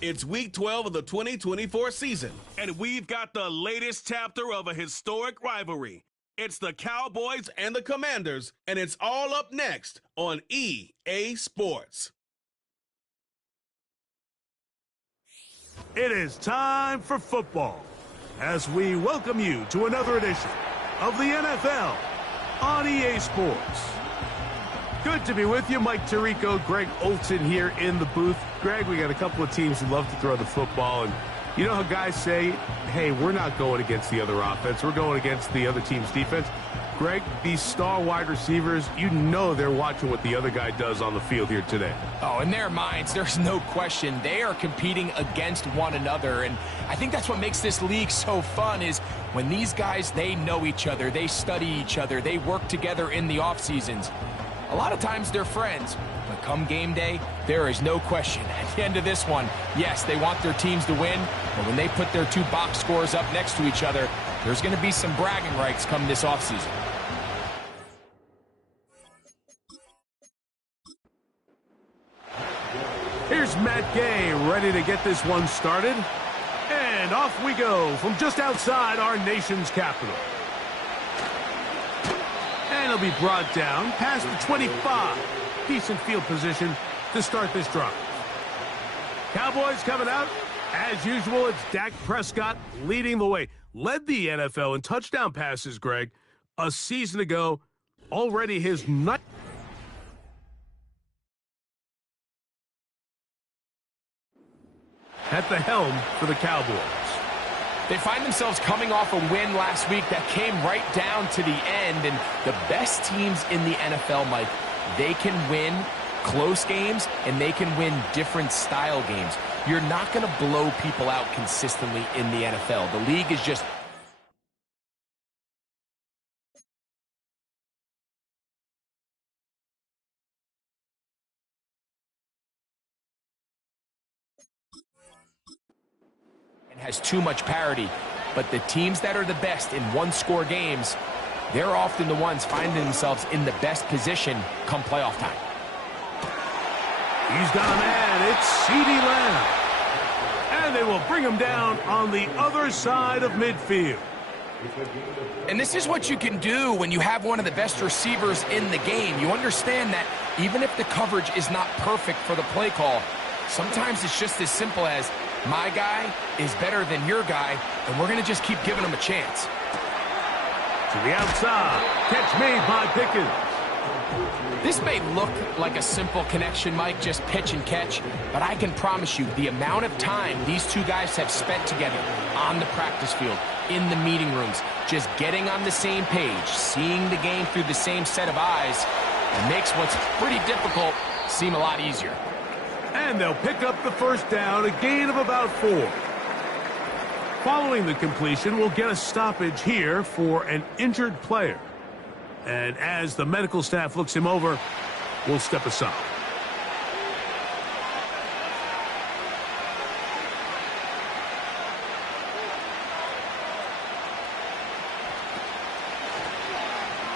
It's week 12 of the 2024 season, and we've got the latest chapter of a historic rivalry. It's the Cowboys and the Commanders, and it's all up next on EA Sports. It is time for football as we welcome you to another edition of the NFL on EA Sports. Good to be with you. Mike Tirico, Greg Olson here in the booth. Greg, we got a couple of teams who love to throw the football, and you know how guys say, hey, we're not going against the other offense. We're going against the other team's defense. Greg, these star wide receivers, you know they're watching what the other guy does on the field here today. Oh, in their minds, there's no question. They are competing against one another, and I think that's what makes this league so fun is when these guys, they know each other, they study each other, they work together in the off seasons. A lot of times they're friends, but come game day, there is no question. At the end of this one, yes, they want their teams to win, but when they put their two box scores up next to each other, there's going to be some bragging rights come this offseason. Here's Matt Gay ready to get this one started. And off we go from just outside our nation's capital. And he'll be brought down past the 25. Decent field position to start this drive. Cowboys coming out. As usual, it's Dak Prescott leading the way. Led the NFL in touchdown passes, Greg, a season ago. Already his nut. At the helm for the Cowboys. They find themselves coming off a win last week that came right down to the end, and the best teams in the NFL, Mike, they can win close games and they can win different style games. You're not going to blow people out consistently in the NFL. The league is just... has too much parity, but the teams that are the best in one-score games, they're often the ones finding themselves in the best position come playoff time. He's got a man. It's CeeDee Lamb. And they will bring him down on the other side of midfield. And this is what you can do when you have one of the best receivers in the game. You understand that even if the coverage is not perfect for the play call, sometimes it's just as simple as my guy is better than your guy, and we're going to just keep giving him a chance. To the outside. Catch made by Pickens. This may look like a simple connection, Mike, just pitch and catch, but I can promise you the amount of time these two guys have spent together on the practice field, in the meeting rooms, just getting on the same page, seeing the game through the same set of eyes, it makes what's pretty difficult seem a lot easier. And they'll pick up the first down, a gain of about 4. Following the completion, we'll get a stoppage here for an injured player. And as the medical staff looks him over, we'll step aside.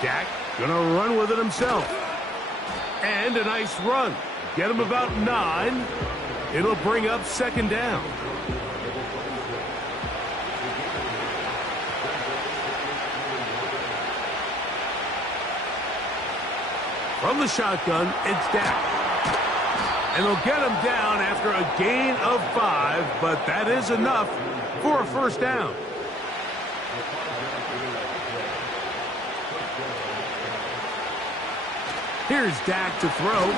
Dak gonna run with it himself. And a nice run. Get him about 9. It'll bring up second down. From the shotgun, it's Dak. And they'll get him down after a gain of 5, but that is enough for a first down. Here's Dak to throw.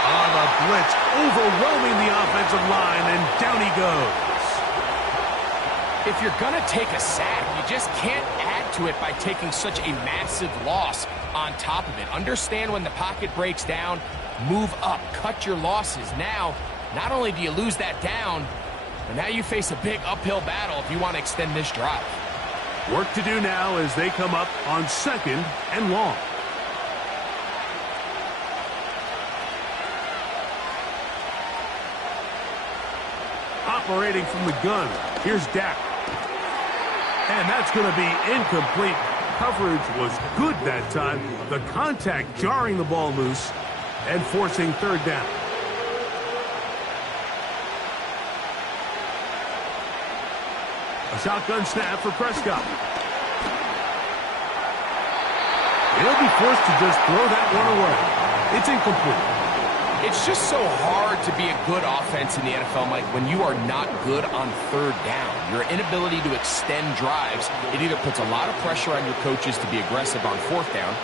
On the blitz, overwhelming the offensive line, and down he goes. If you're going to take a sack, you just can't add to it by taking such a massive loss on top of it. Understand when the pocket breaks down, move up, cut your losses. Now, not only do you lose that down, but now you face a big uphill battle if you want to extend this drive. Work to do now as they come up on second and long. Operating from the gun, here's Dak. And that's going to be incomplete. Coverage was good that time. The contact jarring the ball loose and forcing third down. Shotgun snap for Prescott. He'll be forced to just throw that one away. It's incomplete. It's just so hard to be a good offense in the NFL, Mike, when you are not good on third down. Your inability to extend drives, it either puts a lot of pressure on your coaches to be aggressive on fourth down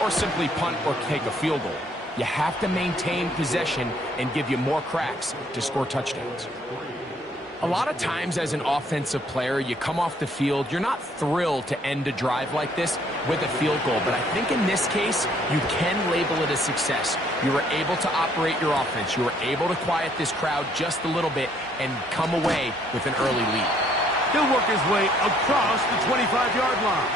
or simply punt or take a field goal. You have to maintain possession and give you more cracks to score touchdowns. A lot of times as an offensive player, you come off the field, you're not thrilled to end a drive like this with a field goal. But I think in this case, you can label it a success. You were able to operate your offense. You were able to quiet this crowd just a little bit and come away with an early lead. He'll work his way across the 25-yard line.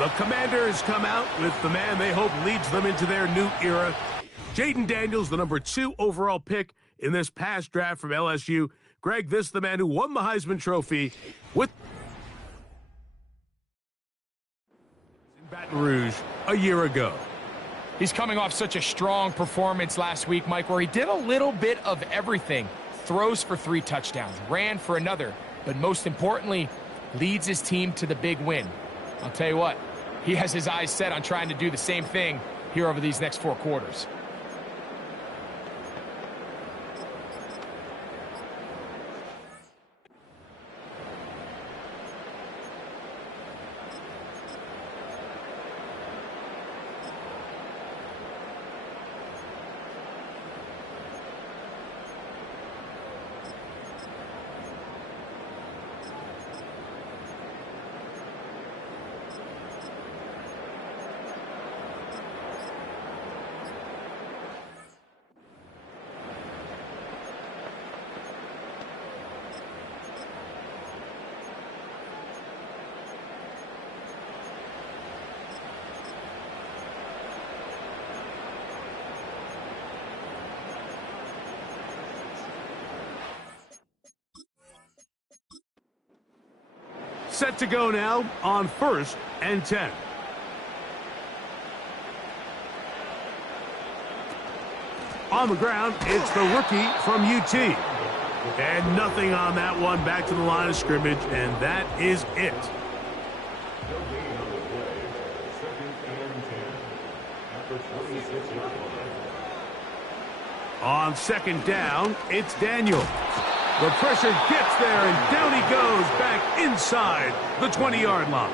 The Commanders come out with the man they hope leads them into their new era. Jaden Daniels, the number 2 overall pick in this past draft from LSU. Greg, this is the man who won the Heisman Trophy with in Baton Rouge a year ago. He's coming off such a strong performance last week, Mike, where he did a little bit of everything. Throws for 3 touchdowns, ran for another, but most importantly, leads his team to the big win. I'll tell you what, he has his eyes set on trying to do the same thing here over these next 4 quarters. Set to go now on 1st and 10. On the ground, it's the rookie from UT. And nothing on that one, back to the line of scrimmage, and that is it. On 2nd down, it's Daniel. The pressure gets there, and down he goes back inside the 20-yard line.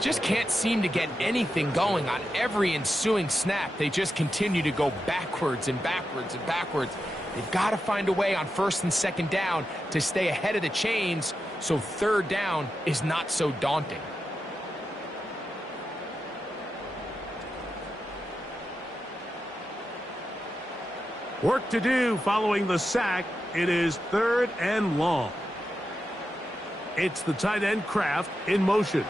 Just can't seem to get anything going on every ensuing snap. They just continue to go backwards and backwards and backwards. They've got to find a way on 1st and 2nd down to stay ahead of the chains so 3rd down is not so daunting. Work to do following the sack. It is 3rd and long. It's the tight end Kraft in motion.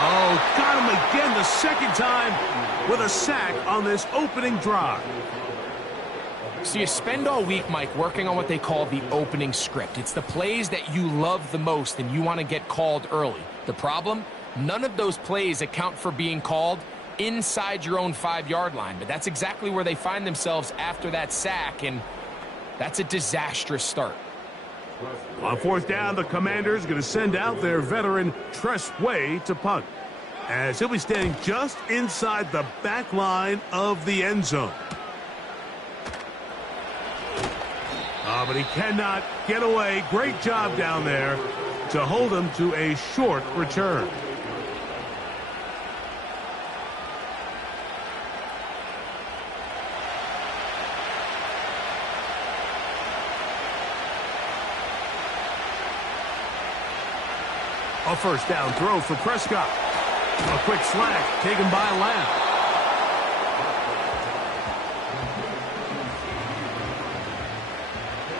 Oh, got him again the 2nd time with a sack on this opening drive. So you spend all week, Mike, working on what they call the opening script. It's the plays that you love the most and you want to get called early. The problem? None of those plays account for being called inside your own 5-yard line, but that's exactly where they find themselves after that sack, and that's a disastrous start. On 4th down, the Commanders going to send out their veteran Tress Way to punt, as he'll be standing just inside the back line of the end zone. But he cannot get away. Great job down there to hold him to a short return. A 1st down throw for Prescott. A quick slant taken by Lamb.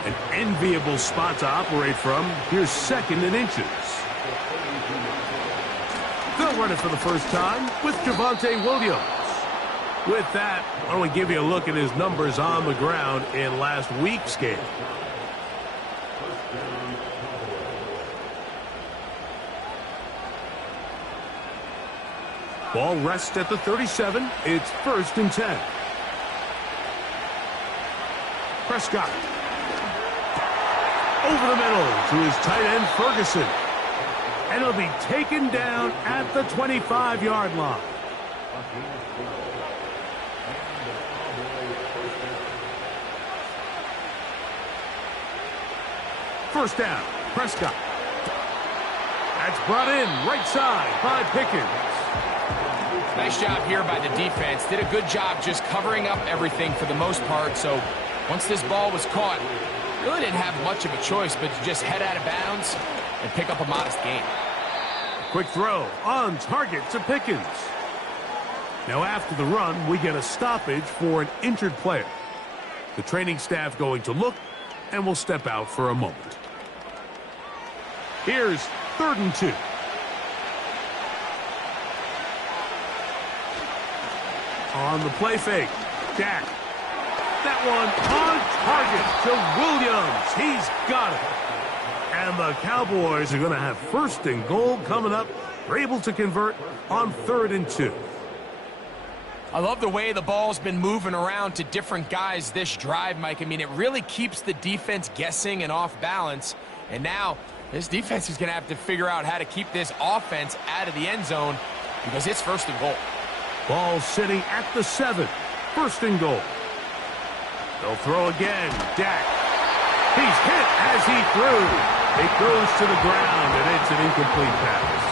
An enviable spot to operate from. Here's 2nd and inches. They'll run it for the first time with Javonte Williams. With that, why don't we give you a look at his numbers on the ground in last week's game. Ball rests at the 37. It's 1st and 10. Prescott over the middle to his tight end, Ferguson. And he'll be taken down at the 25-yard line. First down, Prescott. That's brought in right side by Pickens. Nice job here by the defense. Did a good job just covering up everything for the most part. So once this ball was caught, really didn't have much of a choice but to just head out of bounds and pick up a modest gain. Quick throw on target to Pickens. Now after the run, we get a stoppage for an injured player. The training staff going to look and will step out for a moment. Here's 3rd and 2. On the play fake, Dak. That one on target to Williams. He's got it. And the Cowboys are going to have 1st and goal coming up. They're able to convert on 3rd and 2. I love the way the ball's been moving around to different guys this drive, Mike. I mean, it really keeps the defense guessing and off balance. And now this defense is going to have to figure out how to keep this offense out of the end zone because it's 1st and goal. Ball sitting at the 7. 1st and goal. They'll throw again. Dak. He's hit as he threw. It goes to the ground, and it's an incomplete pass.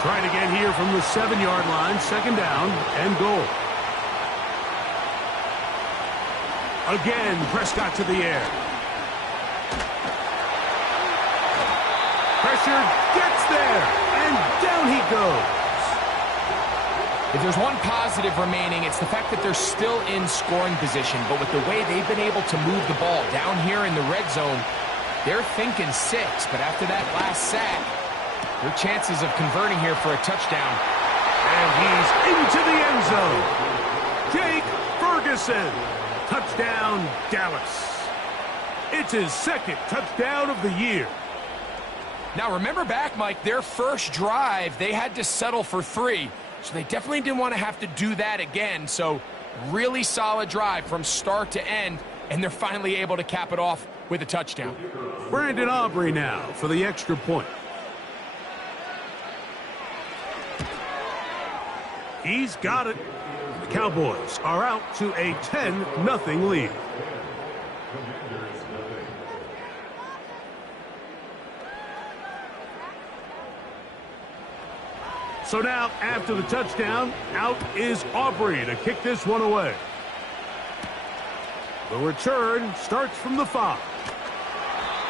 Trying again here from the 7-yard line. 2nd down and goal. Again, Prescott to the air. Pressure gets there, and down he goes. If there's one positive remaining, it's the fact that they're still in scoring position. But with the way they've been able to move the ball down here in the red zone, they're thinking 6. But after that last sack, their chances of converting here for a touchdown. And he's into the end zone. Jake Ferguson. Touchdown, Dallas. It's his 2nd touchdown of the year. Now remember back, Mike, their first drive, they had to settle for 3. So they definitely didn't want to have to do that again. So really solid drive from start to end, and they're finally able to cap it off with a touchdown. Brandon Aubrey now for the extra point. He's got it. The Cowboys are out to a 10-0 lead. So now, after the touchdown, out is Aubrey to kick this one away. The return starts from the 5.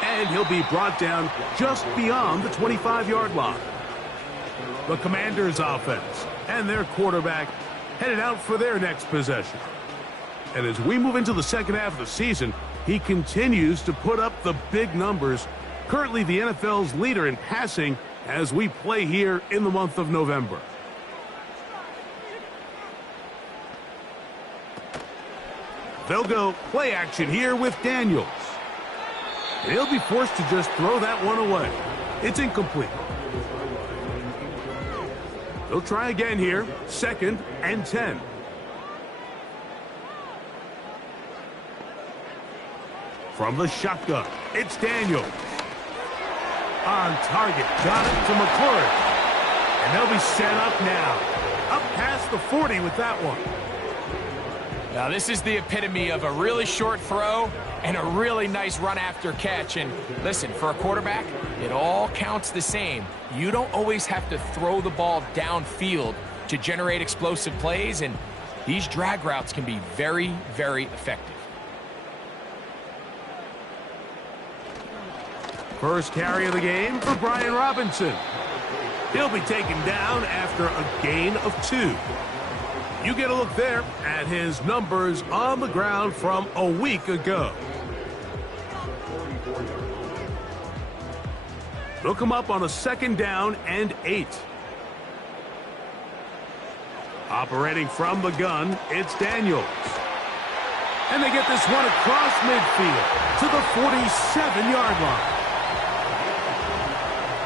And he'll be brought down just beyond the 25-yard line. The Commanders' offense and their quarterback headed out for their next possession. And as we move into the second half of the season, he continues to put up the big numbers. Currently the NFL's leader in passing as we play here in the month of November. They'll go play action here with Daniels. And he'll be forced to just throw that one away. It's incomplete. They'll try again here. 2nd and 10. From the shotgun, it's Daniels. On target, got it to McClure. And they'll be set up now. Up past the 40 with that one. Now this is the epitome of a really short throw and a really nice run after catch. And listen, for a quarterback, it all counts the same. You don't always have to throw the ball downfield to generate explosive plays, and these drag routes can be very, very effective. First carry of the game for Brian Robinson. He'll be taken down after a gain of 2. You get a look there at his numbers on the ground from a week ago. They'll come up on a 2nd down and 8. Operating from the gun, it's Daniels. And they get this one across midfield to the 47-yard line.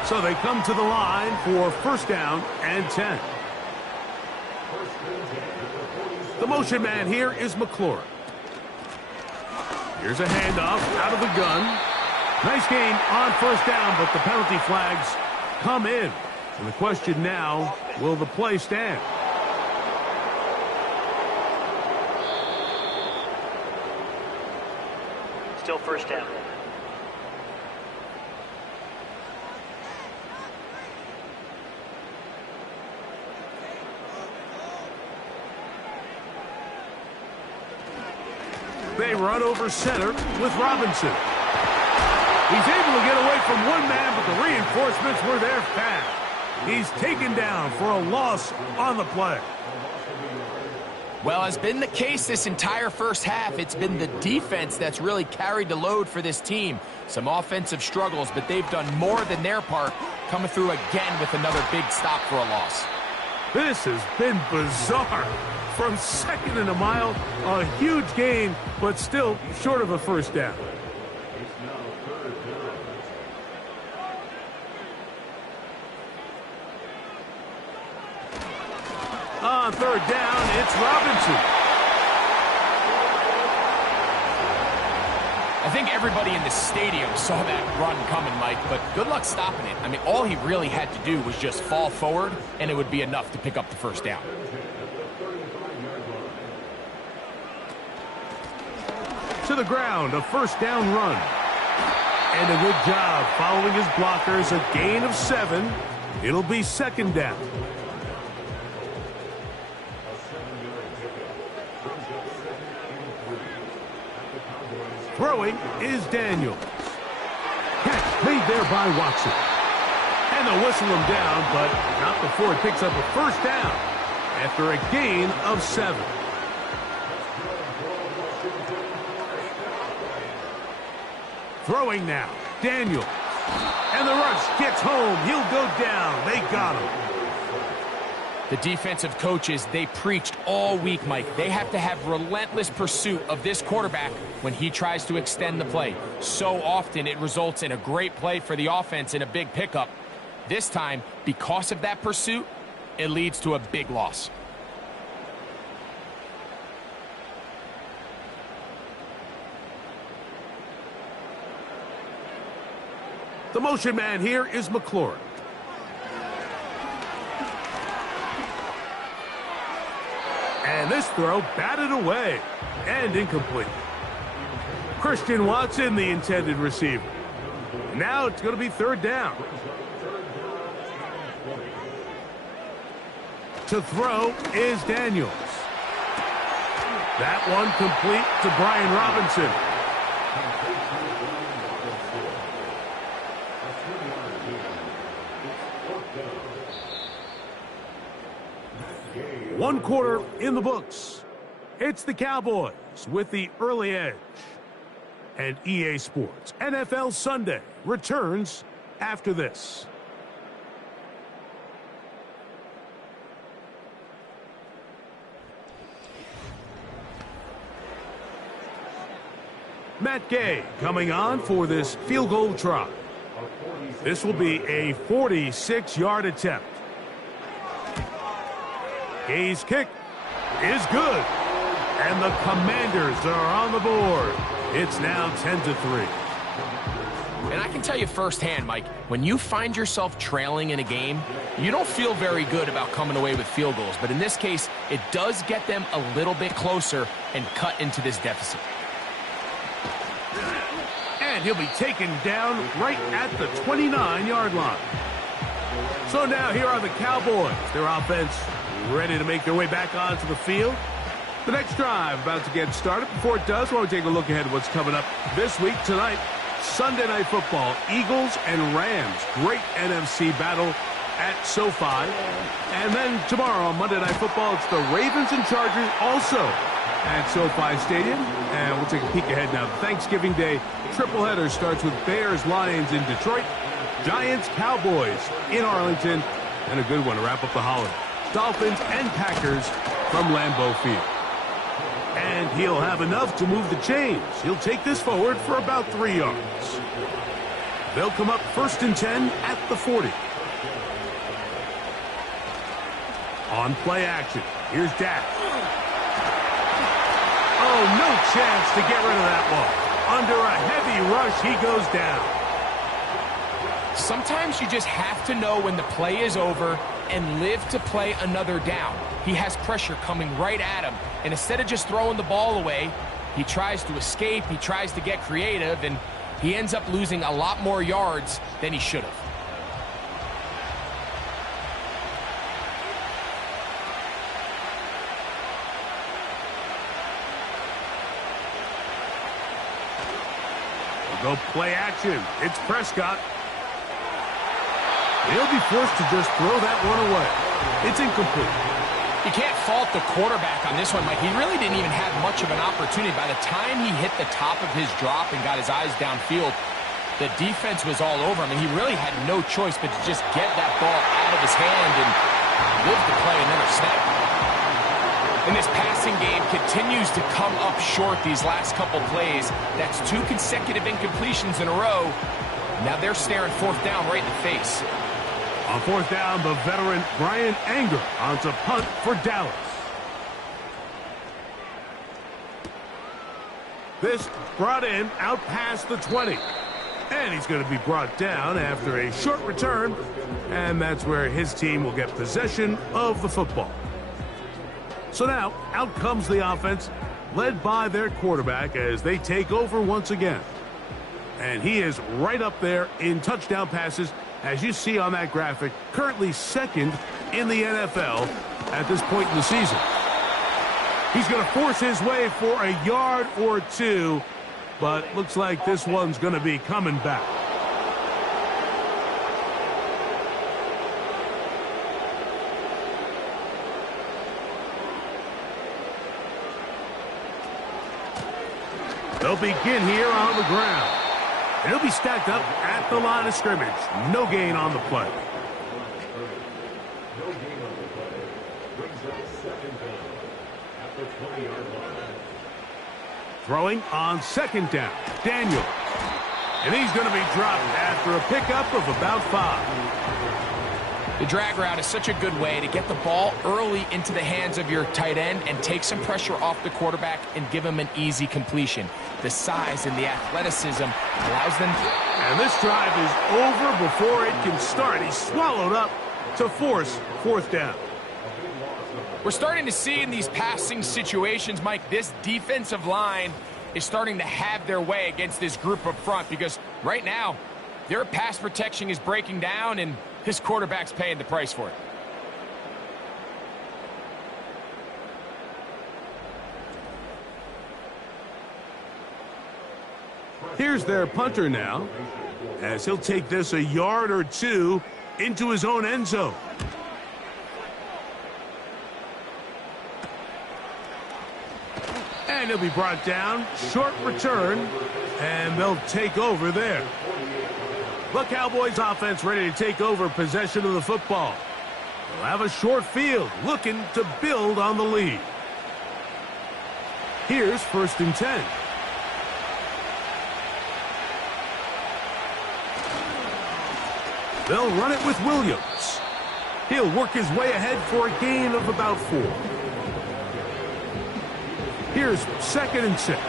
So they come to the line for 1st down and 10. The motion man here is McClure. Here's a handoff out of the gun. Nice gain on first down, but the penalty flags come in. And the question now, will the play stand? Still first down. They run over center with Robinson. He's able to get away from one man, but the reinforcements were there fast. He's taken down for a loss on the play. Well, as been the case this entire first half, it's been the defense that's really carried the load for this team. Some offensive struggles, but they've done more than their part, coming through again with another big stop for a loss. This has been bizarre. From second and a mile, a huge gain, but still short of a first down. On third down, it's Robinson. I think everybody in the stadium saw that run coming, Mike, but good luck stopping it. I mean, all he really had to do was just fall forward, and it would be enough to pick up the first down. To the ground, a first down run. And a good job following his blockers, a gain of 7. It'll be second down. Throwing is Daniels. Catch made there by Watson. And they'll whistle him down, but not before it picks up a first down after a gain of 7. Throwing now, Daniels. And the rush gets home. He'll go down. They got him. The defensive coaches, they preached all week, Mike. They have to have relentless pursuit of this quarterback when he tries to extend the play. So often it results in a great play for the offense and a big pickup. This time, because of that pursuit, it leads to a big loss. The motion man here is McLaurin. And this throw batted away and incomplete. Christian Watson, the intended receiver. Now it's going to be third down. To throw is Daniels. That one complete to Brian Robinson. One quarter in the books. It's the Cowboys with the early edge. And EA Sports NFL Sunday returns after this. Matt Gay coming on for this field goal try. This will be a 46-yard attempt. Gay's kick is good. And the Commanders are on the board. It's now 10-3. And I can tell you firsthand, Mike, when you find yourself trailing in a game, you don't feel very good about coming away with field goals. But in this case, it does get them a little bit closer and cut into this deficit. And he'll be taken down right at the 29-yard line. So now here are the Cowboys. Their offense ready to make their way back onto the field. The next drive about to get started. Before it does, we'll take a look ahead at what's coming up this week. Tonight, Sunday Night Football, Eagles and Rams. Great NFC battle at SoFi. And then tomorrow on Monday Night Football, it's the Ravens and Chargers also at SoFi Stadium. And we'll take a peek ahead now. Thanksgiving Day triple header starts with Bears-Lions in Detroit, Giants-Cowboys in Arlington, and a good one to wrap up the holiday. Dolphins and Packers from Lambeau Field. And he'll have enough to move the chains. He'll take this forward for about 3 yards. They'll come up 1st and 10 at the 40. On play action, here's Dak. Oh, no chance to get rid of that one. Under a heavy rush, he goes down. Sometimes you just have to know when the play is over and live to play another down. He has pressure coming right at him, and instead of just throwing the ball away, he tries to escape, he tries to get creative, and he ends up losing a lot more yards than he should have. We'll go play action. It's Prescott. He'll be forced to just throw that one away. It's incomplete. You can't fault the quarterback on this one, Mike. He really didn't even have much of an opportunity. By the time he hit the top of his drop and got his eyes downfield, the defense was all over him, and he really had no choice but to just get that ball out of his hand and live to play another snap. And this passing game continues to come up short these last couple plays. That's 2 consecutive incompletions in a row. Now they're staring fourth down right in the face. On fourth down, the veteran Brian Anger on to punt for Dallas. This brought in out past the 20. And he's going to be brought down after a short return. And that's where his team will get possession of the football. So now, out comes the offense, led by their quarterback as they take over once again. And he is right up there in touchdown passes, as you see on that graphic, currently second in the NFL at this point in the season. He's going to force his way for a yard or two, but looks like this one's going to be coming back. They'll begin here on the ground. It'll be stacked up at the line of scrimmage. No gain on the play. Throwing on second down, Daniel. And he's going to be dropped after a pickup of about 5. The drag route is such a good way to get the ball early into the hands of your tight end and take some pressure off the quarterback and give him an easy completion. The size and the athleticism allows them. And this drive is over before it can start. He's swallowed up to force fourth down. We're starting to see in these passing situations, Mike, this defensive line is starting to have their way against this group up front, because right now their pass protection is breaking down and his quarterback's paying the price for it. Here's their punter now, as he'll take this a yard or two into his own end zone. And he'll be brought down. Short return, and they'll take over there. The Cowboys offense ready to take over possession of the football. They'll have a short field, looking to build on the lead. Here's 1st and 10. They'll run it with Williams. He'll work his way ahead for a gain of about 4. Here's 2nd and 6.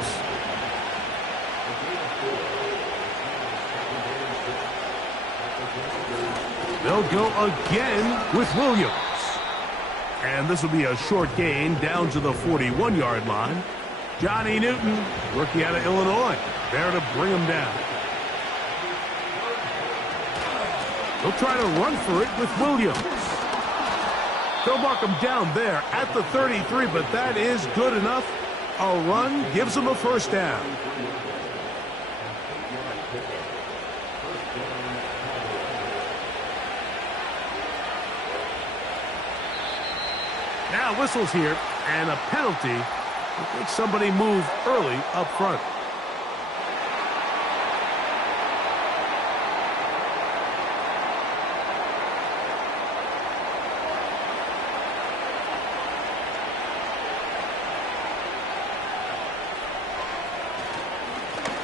They'll go again with Williams. And this will be a short gain down to the 41-yard line. Johnny Newton, rookie out of Illinois, there to bring him down. They'll try to run for it with Williams. They'll mark him down there at the 33, but that is good enough. A run gives them a first down. Now whistles here, and a penalty that makes somebody move early up front.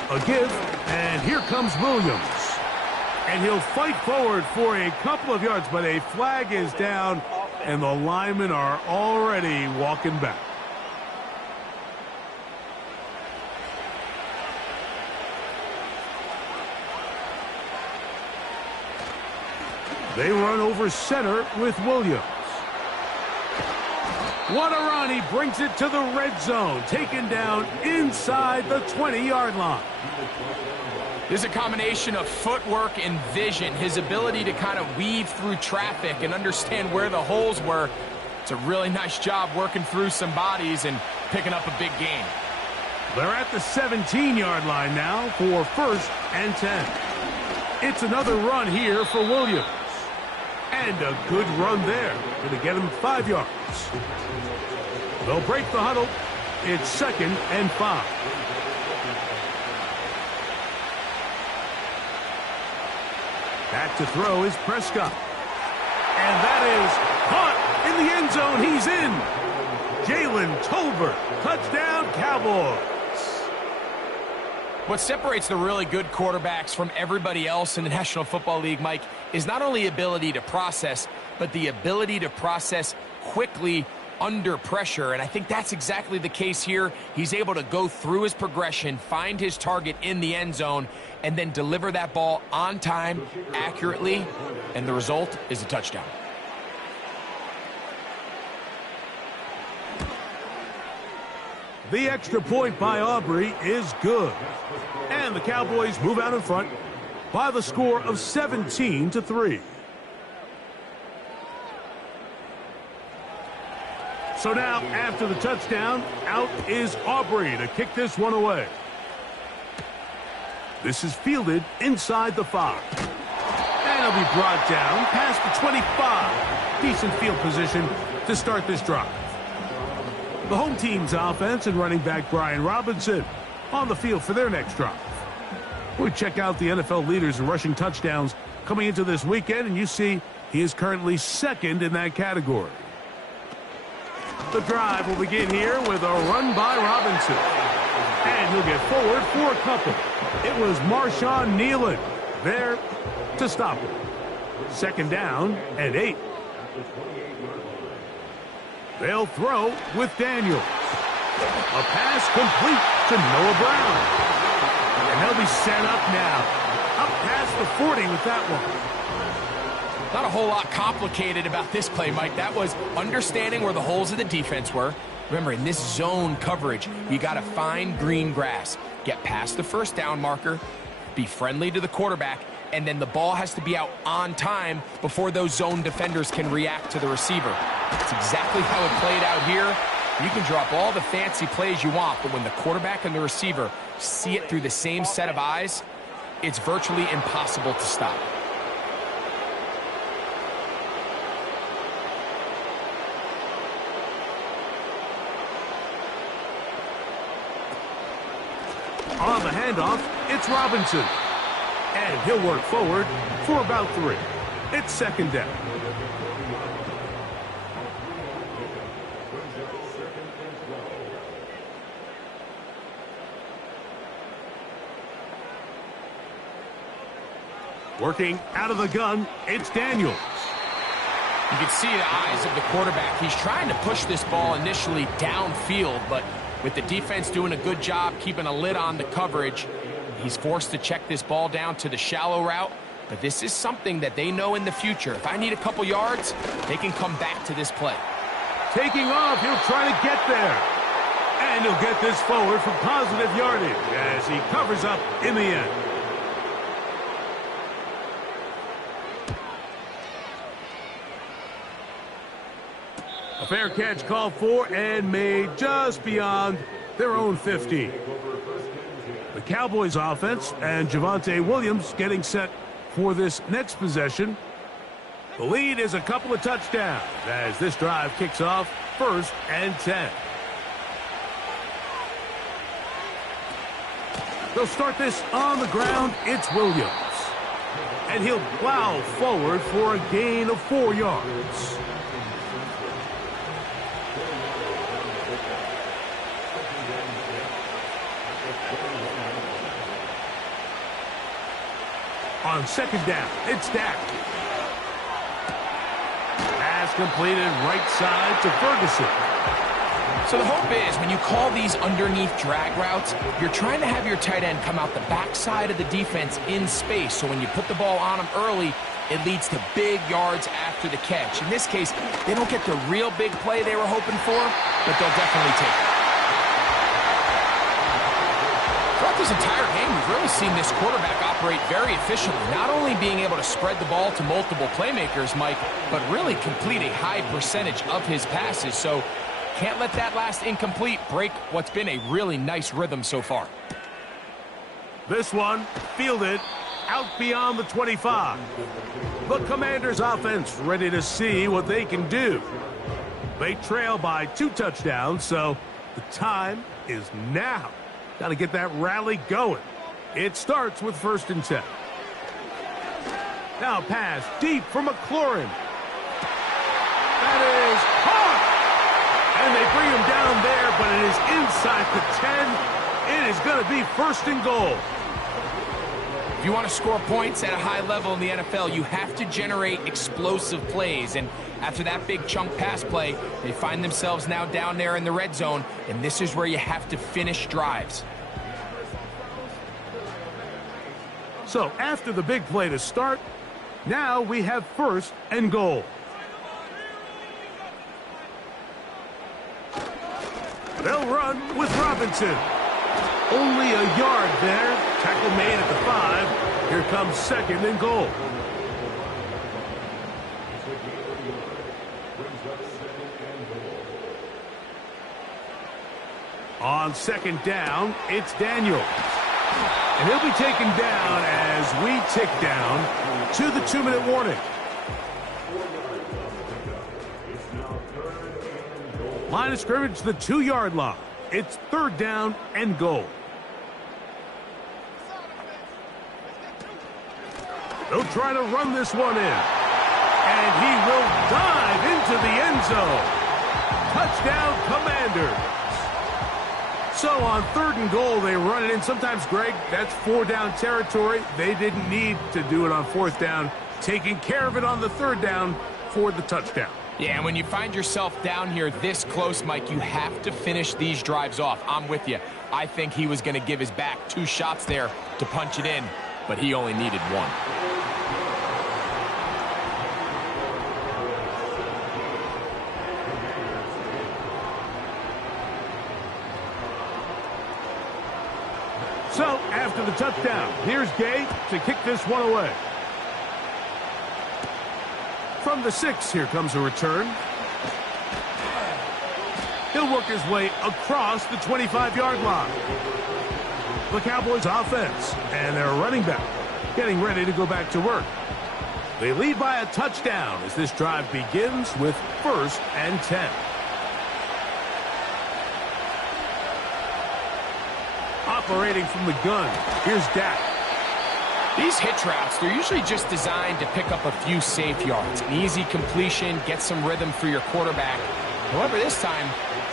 A give, and here comes Williams. And he'll fight forward for a couple of yards, but a flag is down, and the linemen are already walking back. They run over center with Williams. What a run. He brings it to the red zone. Taken down inside the 20-yard line. There's a combination of footwork and vision, his ability to kind of weave through traffic and understand where the holes were. It's a really nice job working through some bodies and picking up a big gain. They're at the 17-yard line now for 1st and 10. It's another run here for Williams. And a good run there. Going to get him 5 yards. They'll break the huddle. It's 2nd and 5. Back to throw is Prescott. And that is caught in the end zone. He's in. Jalen Tolbert. Touchdown, Cowboys. What separates the really good quarterbacks from everybody else in the National Football League, Mike, is not only ability to process, but the ability to process quickly under pressure. And I think that's exactly the case here. He's able to go through his progression, find his target in the end zone, and then deliver that ball on time, accurately, and the result is a touchdown. The extra point by Aubrey is good. And the Cowboys move out in front by the score of 17-3. So now, after the touchdown, out is Aubrey to kick this one away. This is fielded inside the 5. And it'll be brought down past the 25. Decent field position to start this drive. The home team's offense and running back Brian Robinson on the field for their next drive. We check out the NFL leaders in rushing touchdowns coming into this weekend, and you see he is currently 2nd in that category. The drive will begin here with a run by Robinson. And he'll get forward for a couple. It was Marshawn Nealon there to stop him. 2nd down and 8. They'll throw with Daniels. A pass complete to Noah Brown. And they'll be set up now. Up past the 40 with that one. Not a whole lot complicated about this play, Mike. That was understanding where the holes of the defense were. Remember, in this zone coverage, you got to find green grass. Get past the 1st down marker. Be friendly to the quarterback. And then the ball has to be out on time before those zone defenders can react to the receiver. That's exactly how it played out here. You can drop all the fancy plays you want, but when the quarterback and the receiver see it through the same set of eyes, it's virtually impossible to stop. On the handoff, it's Robinson. And he'll work forward for about 3. It's 2nd down. Working out of the gun, it's Daniels. You can see the eyes of the quarterback. He's trying to push this ball initially downfield, but with the defense doing a good job keeping a lid on the coverage, he's forced to check this ball down to the shallow route. But this is something that they know in the future. If I need a couple yards, they can come back to this play. Taking off, he'll try to get there. And he'll get this forward for positive yardage as he covers up in the end. A fair catch called for and made just beyond their own 50. The Cowboys offense and Javonte Williams getting set for this next possession. The lead is a couple of touchdowns as this drive kicks off 1st and 10. They'll start this on the ground. It's Williams. And he'll plow forward for a gain of 4 yards. On 2nd down, it's Dak. Pass completed right side to Ferguson. So the hope is when you call these underneath drag routes, you're trying to have your tight end come out the backside of the defense in space. So when you put the ball on him early, it leads to big yards after the catch. In this case, they don't get the real big play they were hoping for, but they'll definitely take it. Throughout this entire game, we've really seen this quarterback operate very efficiently, not only being able to spread the ball to multiple playmakers, Mike, but really complete a high percentage of his passes. So can't let that last incomplete break what's been a really nice rhythm so far. This one fielded out beyond the 25. The Commanders' offense ready to see what they can do. They trail by 2 touchdowns, so the time is now. Got to get that rally going. It starts with 1st and 10. Now pass deep for McLaurin. That is caught. And they bring him down there, but it is inside the 10. It is going to be 1st and goal. If you want to score points at a high level in the NFL, you have to generate explosive plays. And after that big chunk pass play, they find themselves now down there in the red zone, and this is where you have to finish drives. So after the big play to start, now we have 1st and goal. They'll run with Robinson. Only a yard there. Tackle made at the 5. Here comes 2nd and goal. On 2nd down, it's Daniels. And he'll be taken down as we tick down to the 2-minute warning. Line of scrimmage, the 2-yard line. It's 3rd down and goal. They'll try to run this one in. And he will dive into the end zone. Touchdown, Commanders. So on 3rd and goal, they run it in. Sometimes, Greg, that's 4-down territory. They didn't need to do it on 4th down. Taking care of it on the 3rd down for the touchdown. Yeah, and when you find yourself down here this close, Mike, you have to finish these drives off. I'm with you. I think he was going to give his back 2 shots there to punch it in, but he only needed 1. So, after the touchdown, here's Gay to kick this one away. From the 6, here comes a return. He'll work his way across the 25-yard line. The Cowboys offense and their running back getting ready to go back to work. They lead by a touchdown as this drive begins with 1st and 10. Operating from the gun, here's Dak. These hitch routes, they're usually just designed to pick up a few safe yards. An easy completion, get some rhythm for your quarterback. However, this time,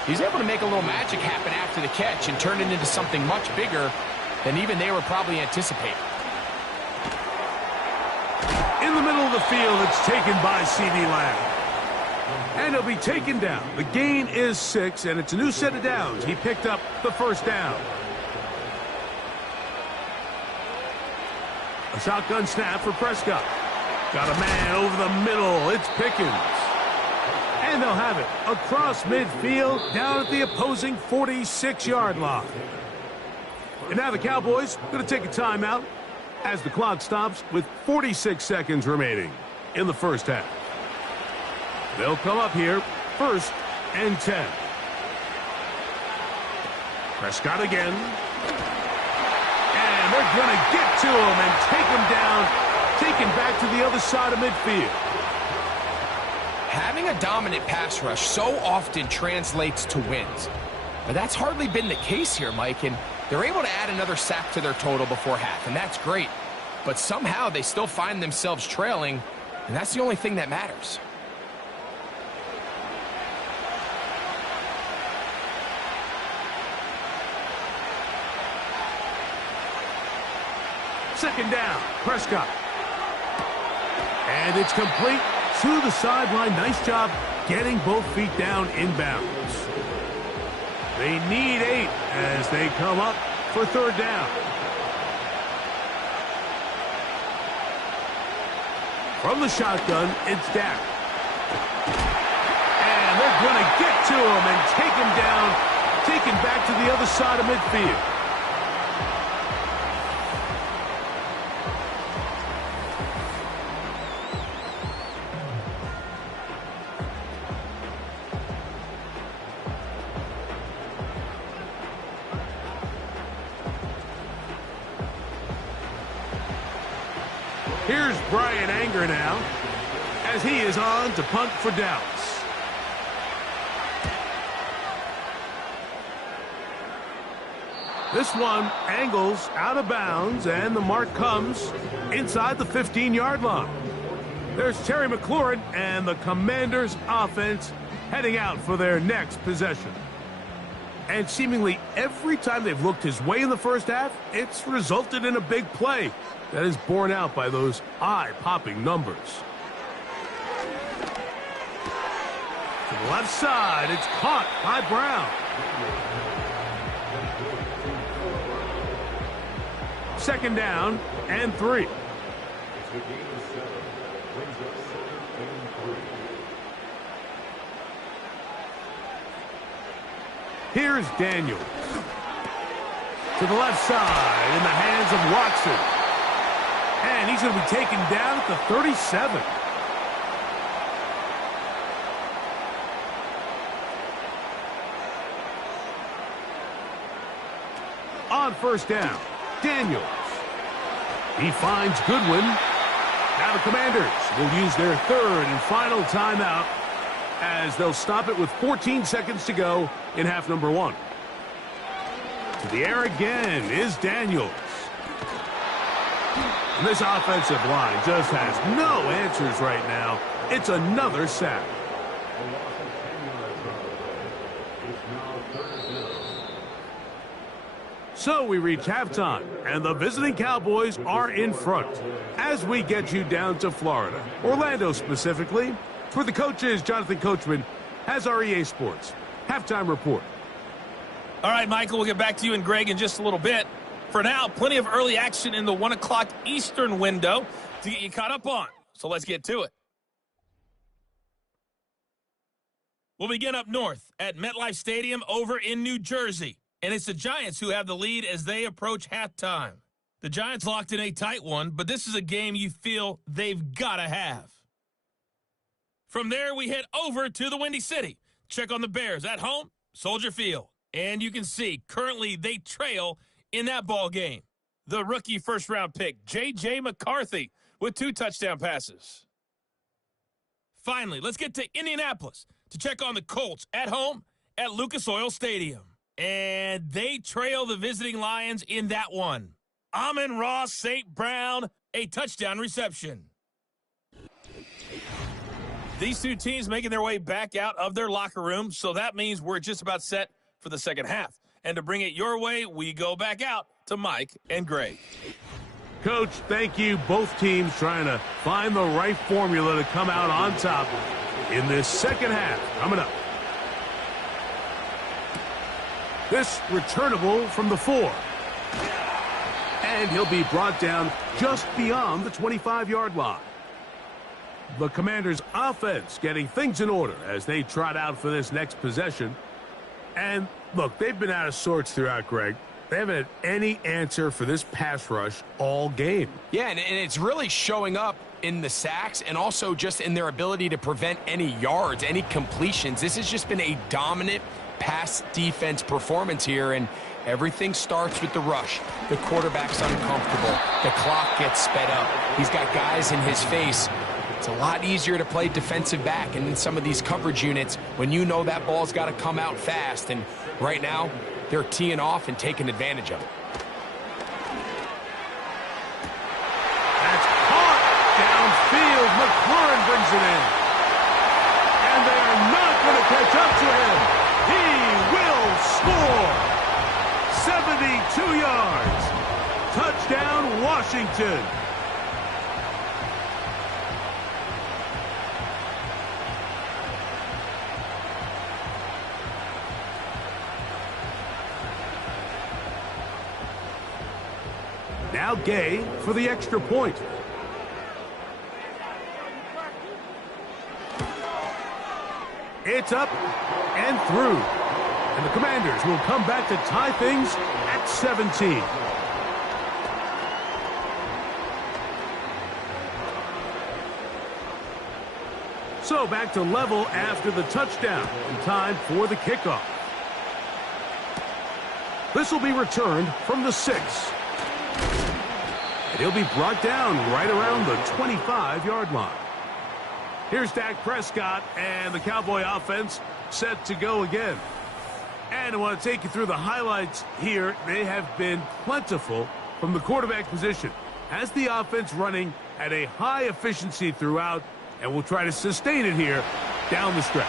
he's able to make a little magic happen after the catch and turn it into something much bigger than even they were probably anticipating. In the middle of the field, it's taken by CeeDee Lamb. And he'll be taken down. The gain is 6, and it's a new set of downs. He picked up the 1st down. A shotgun snap for Prescott. Got a man over the middle. It's Pickens. And they'll have it across midfield down at the opposing 46-yard line. And now the Cowboys going to take a timeout as the clock stops with 46 seconds remaining in the 1st half. They'll come up here 1st and 10. Prescott again. And they're going to get to him and take him down, taken back to the other side of midfield. Having a dominant pass rush so often translates to wins. But that's hardly been the case here, Mike, and they're able to add another sack to their total before half, and that's great. But somehow they still find themselves trailing, and that's the only thing that matters. Second down, Prescott. And it's complete to the sideline. Nice job getting both feet down inbounds. They need 8 as they come up for 3rd down. From the shotgun, it's Dak. And they're going to get to him and take him down, take him back to the other side of midfield. Here's Brian Anger now, as he is on to punt for Dallas. This one angles out of bounds, and the mark comes inside the 15-yard line. There's Terry McLaurin and the Commanders' offense heading out for their next possession. And seemingly every time they've looked his way in the first half, it's resulted in a big play that is borne out by those eye-popping numbers. To the left side, it's caught by Brown. Second down and 3. Here's Daniels. To the left side in the hands of Watson. And he's going to be taken down at the 37. On first down, Daniels. He finds Goodwin. Now the Commanders will use their third and final timeout as they'll stop it with 14 seconds to go in half number 1. To the air again is Daniels. And this offensive line just has no answers right now. It's another sack. So we reach halftime, and the visiting Cowboys are in front. As we get you down to Florida, Orlando specifically, for the coaches, Jonathan Coachman has our EA Sports halftime report. All right, Michael, we'll get back to you and Greg in just a little bit. For now, plenty of early action in the 1 o'clock Eastern window to get you caught up on. So let's get to it. We'll begin up north at MetLife Stadium over in New Jersey. And it's the Giants who have the lead as they approach halftime. The Giants locked in a tight one, but this is a game you feel they've got to have. From there, we head over to the Windy City. Check on the Bears at home, Soldier Field. And you can see, currently they trail in that ball game. The rookie first-round pick, J.J. McCarthy, with 2 touchdown passes. Finally, let's get to Indianapolis to check on the Colts at home at Lucas Oil Stadium. And they trail the visiting Lions in that one. Amon-Ra St. Brown, a touchdown reception. These two teams making their way back out of their locker room, so that means we're just about set for the second half. And to bring it your way, we go back out to Mike and Greg. Coach, thank you. Both teams trying to find the right formula to come out on top in this second half. Coming up. This returnable from the 4. And he'll be brought down just beyond the 25-yard line. The Commanders' offense getting things in order as they trot out for this next possession. And, look, they've been out of sorts throughout, Greg. They haven't had any answer for this pass rush all game. Yeah, and it's really showing up in the sacks and also just in their ability to prevent any yards, any completions. This has just been a dominant pass defense performance here, and everything starts with the rush. The quarterback's uncomfortable. The clock gets sped up. He's got guys in his face. It's a lot easier to play defensive back and in some of these coverage units when you know that ball's got to come out fast, and right now they're teeing off and taking advantage of it. That's caught downfield. McLaurin brings it in. And they are not going to catch up to him. He will score. 72 yards. Touchdown, Washington. Now Gay for the extra point. It's up and through. And the Commanders will come back to tie things at 17. So back to level after the touchdown, and time for the kickoff. This will be returned from the 6. And he'll be brought down right around the 25-yard line. Here's Dak Prescott and the Cowboy offense set to go again. And I want to take you through the highlights here. They have been plentiful from the quarterback position. Has the offense running at a high efficiency throughout, and we'll try to sustain it here down the stretch.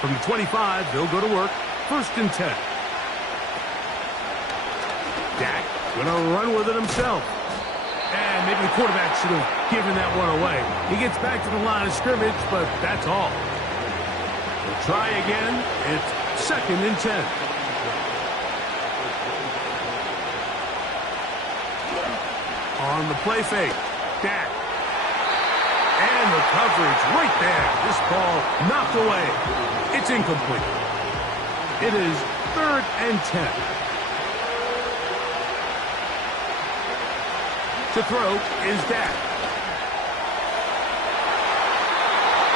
From the 25, they'll go to work. 1st and 10. Dak going to run with it himself. And maybe the quarterback should have given that one away. He gets back to the line of scrimmage, but that's all. We'll try again. It's 2nd and 10. On the play fake, Dak. And the coverage right there. This ball knocked away. It's incomplete. It is 3rd and 10. To throw is Dak.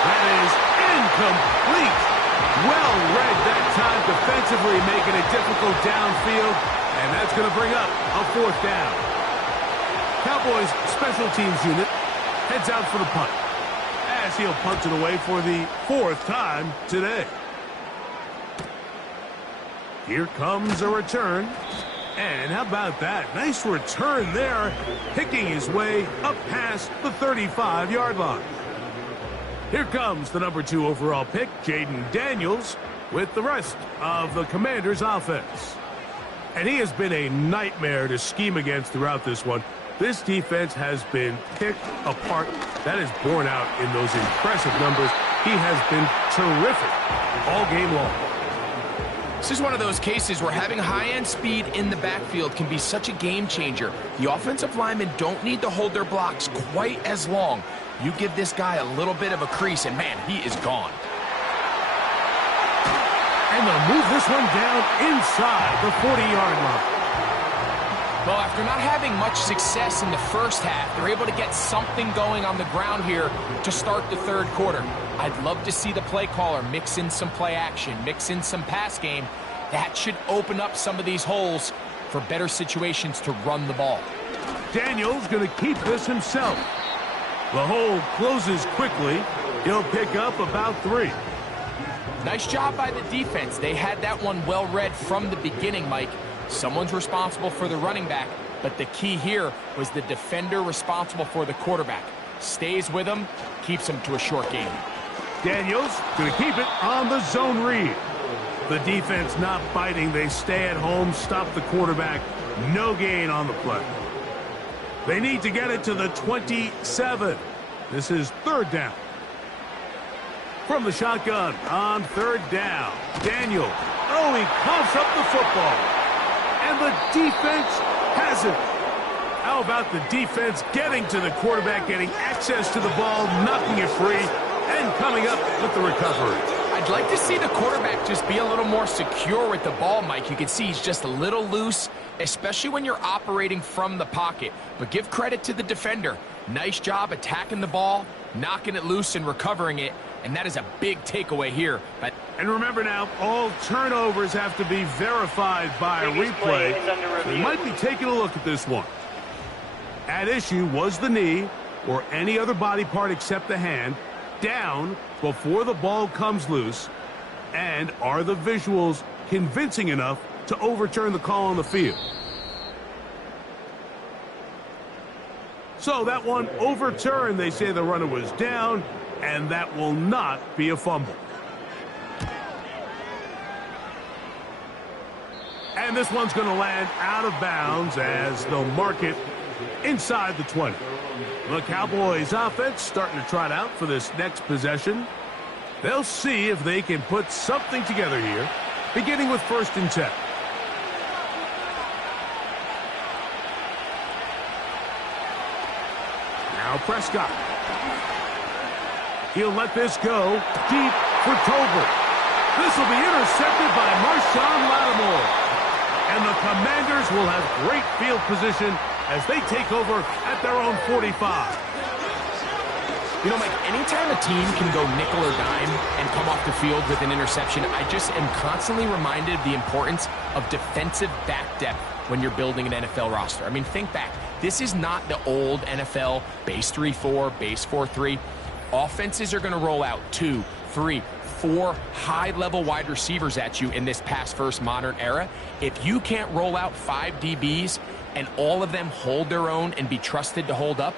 That is incomplete. Well read that time defensively, making it difficult downfield. And that's going to bring up a 4th down. Cowboys special teams unit heads out for the punt, as he'll punt it away for the 4th time today. Here comes a return. And how about that? Nice return there, picking his way up past the 35-yard line. Here comes the number 2 overall pick, Jaden Daniels, with the rest of the Commanders' offense. And he has been a nightmare to scheme against throughout this one. This defense has been picked apart. That is borne out in those impressive numbers. He has been terrific all game long. This is one of those cases where having high-end speed in the backfield can be such a game changer. The offensive linemen don't need to hold their blocks quite as long. You give this guy a little bit of a crease, and man, he is gone. And they'll move this one down inside the 40-yard line. Well, after not having much success in the first half, they're able to get something going on the ground here to start the 3rd quarter. I'd love to see the play caller mix in some play action, mix in some pass game. That should open up some of these holes for better situations to run the ball. Daniels going to keep this himself. The hole closes quickly. He'll pick up about 3. Nice job by the defense. They had that one well read from the beginning, Mike. Someone's responsible for the running back, but the key here was the defender responsible for the quarterback. Stays with him, keeps him to a short game. Daniels going to keep it on the zone read. The defense not biting. They stay at home, stop the quarterback. No gain on the play. They need to get it to the 27. This is 3rd down. From the shotgun on 3rd down, Daniel. Oh, he coughs up the football. And the defense has it. How about the defense getting to the quarterback, getting access to the ball, knocking it free, and coming up with the recovery? I'd like to see the quarterback just be a little more secure with the ball, Mike. You can see he's just a little loose, especially when you're operating from the pocket. But give credit to the defender. Nice job attacking the ball, knocking it loose and recovering it. And that is a big takeaway here. And remember now, all turnovers have to be verified by a replay. We might be taking a look at this one. At issue was the knee or any other body part except the hand down before the ball comes loose. And are the visuals convincing enough to overturn the call on the field? So that one overturned. They say the runner was down, and that will not be a fumble. And this one's going to land out of bounds as they'll mark it inside the 20. The Cowboys offense starting to trot out for this next possession. They'll see if they can put something together here, beginning with 1st and 10. Now Prescott. He'll let this go deep for Tolbert. This will be intercepted by Marshawn Lattimore. And the Commanders will have great field position as they take over at their own 45. You know, Mike, anytime a team can go nickel or dime and come off the field with an interception, I just am constantly reminded of the importance of defensive back depth when you're building an NFL roster. I mean, think back. This is not the old NFL base 3-4, base 4-3. Offenses are going to roll out 2, 3, 4 high-level wide receivers at you in this pass-first modern era. If you can't roll out 5 DBs and all of them hold their own and be trusted to hold up,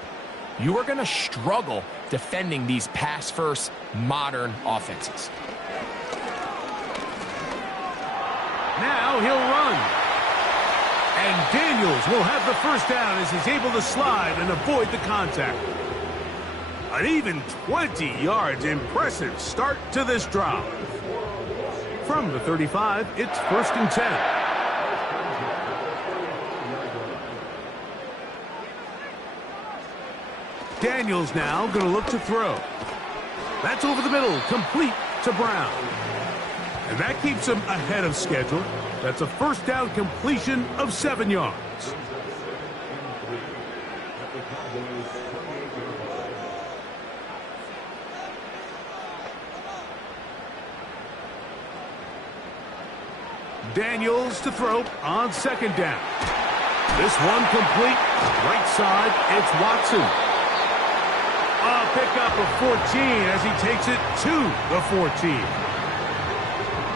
you are going to struggle defending these pass-first modern offenses. Now he'll run. And Daniels will have the first down as he's able to slide and avoid the contact. An even 20 yards. Impressive start to this drive. From the 35, it's 1st and 10. Daniels now going to look to throw. That's over the middle, complete to Brown. And that keeps him ahead of schedule. That's a first down completion of 7 yards. Daniels to throw on 2nd down. This one complete. Right side, it's Watson. A pickup of 14 as he takes it to the 14.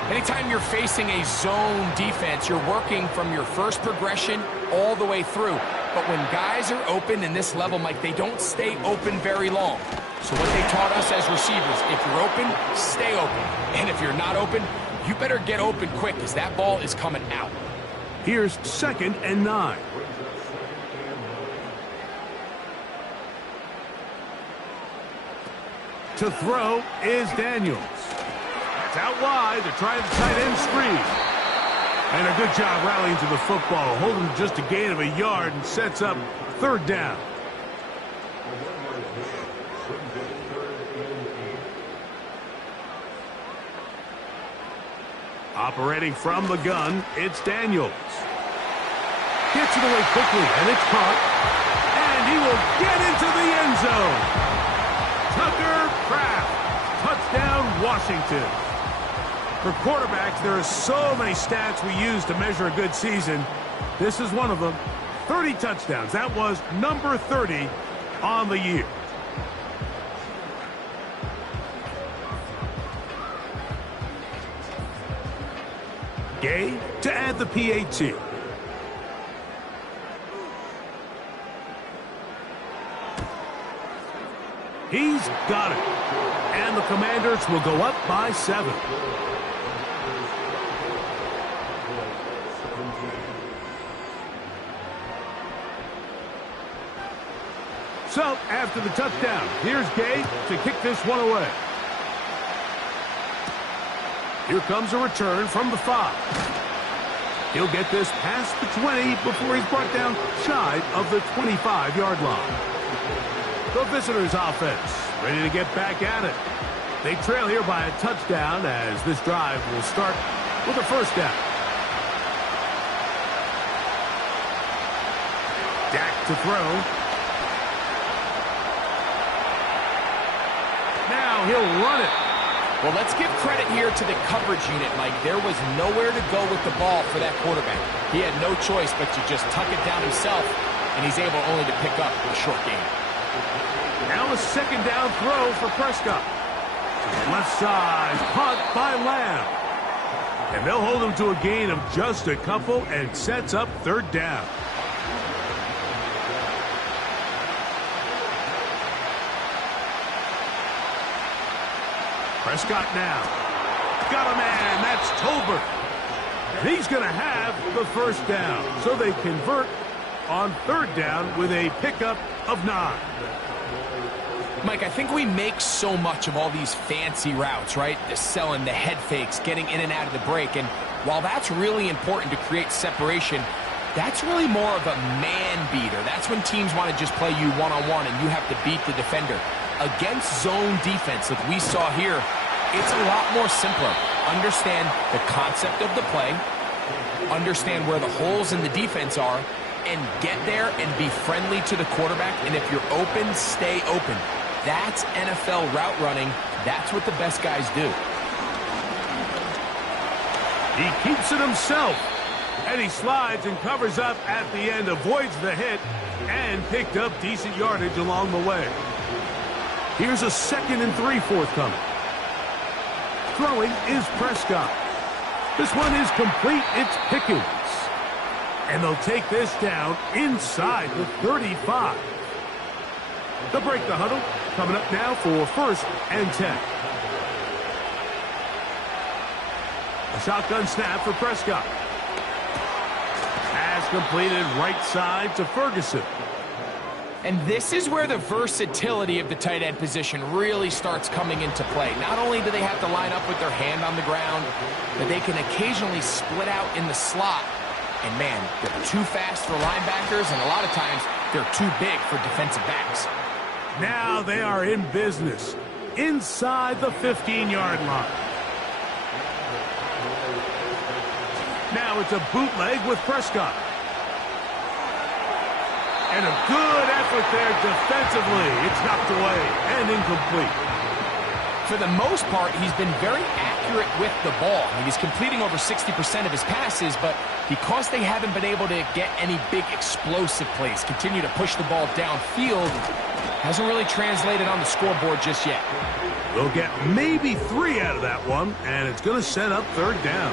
Anytime you're facing a zone defense, you're working from your first progression all the way through. But when guys are open in this level, Mike, they don't stay open very long. So what they taught us as receivers, if you're open, stay open. And if you're not open, you better get open quick because that ball is coming out. Here's 2nd and 9. To throw is Daniels. That's out wide. They're trying the tight end screen. And a good job rallying to the football. Holding just a gain of a yard and sets up 3rd down. Operating from the gun, it's Daniels. Gets it away quickly, and it's caught. And he will get into the end zone. Tucker Kraft, touchdown Washington. For quarterbacks, there are so many stats we use to measure a good season. This is one of them. 30 touchdowns. That was number 30 on the year. Gay to add the PAT. He's got it. And the Commanders will go up by 7. So, after the touchdown, here's Gay to kick this one away. Here comes a return from the 5. He'll get this past the 20 before he's brought down shy of the 25-yard line. The visitors' offense ready to get back at it. They trail here by a touchdown as this drive will start with a first down. Dak to throw. Now he'll run it. Well, let's give credit here to the coverage unit, Mike. There was nowhere to go with the ball for that quarterback. He had no choice but to just tuck it down himself, and he's able only to pick up a short gain. Now a 2nd down throw for Prescott. Left side, punt by Lamb. And they'll hold him to a gain of just a couple and sets up 3rd down. Prescott now. Got a man. That's Tolbert. And he's going to have the first down. So they convert on 3rd down with a pickup of 9. Mike, I think we make so much of all these fancy routes, right? The selling, the head fakes, getting in and out of the break. And while that's really important to create separation, that's really more of a man beater. That's when teams want to just play you one-on-one and you have to beat the defender. Against zone defense, like we saw here, It's a lot more simpler. Understand the concept of the play, understand where the holes in the defense are, and get there and be friendly to the quarterback. And if you're open, stay open. That's NFL route running. That's what the best guys do. He keeps it himself. And he slides and covers up at the end, avoids the hit, and picked up decent yardage along the way. Here's a 2nd and 3 forthcoming. Throwing is Prescott. This one is complete. It's Pickens. And they'll take this down inside the 35. They'll break the huddle. Coming up now for 1st and 10. A shotgun snap for Prescott. Pass completed right side to Ferguson. And this is where the versatility of the tight end position really starts coming into play. Not only do they have to line up with their hand on the ground, but they can occasionally split out in the slot. And man, they're too fast for linebackers, and a lot of times they're too big for defensive backs. Now they are in business inside the 15-yard line. Now it's a bootleg with Prescott. And a good effort there defensively. It's knocked away and incomplete. For the most part, he's been very accurate with the ball. I mean, he's completing over 60% of his passes, but because they haven't been able to get any big explosive plays, continue to push the ball downfield, hasn't really translated on the scoreboard just yet. We'll get maybe 3 out of that one, and it's going to set up 3rd down.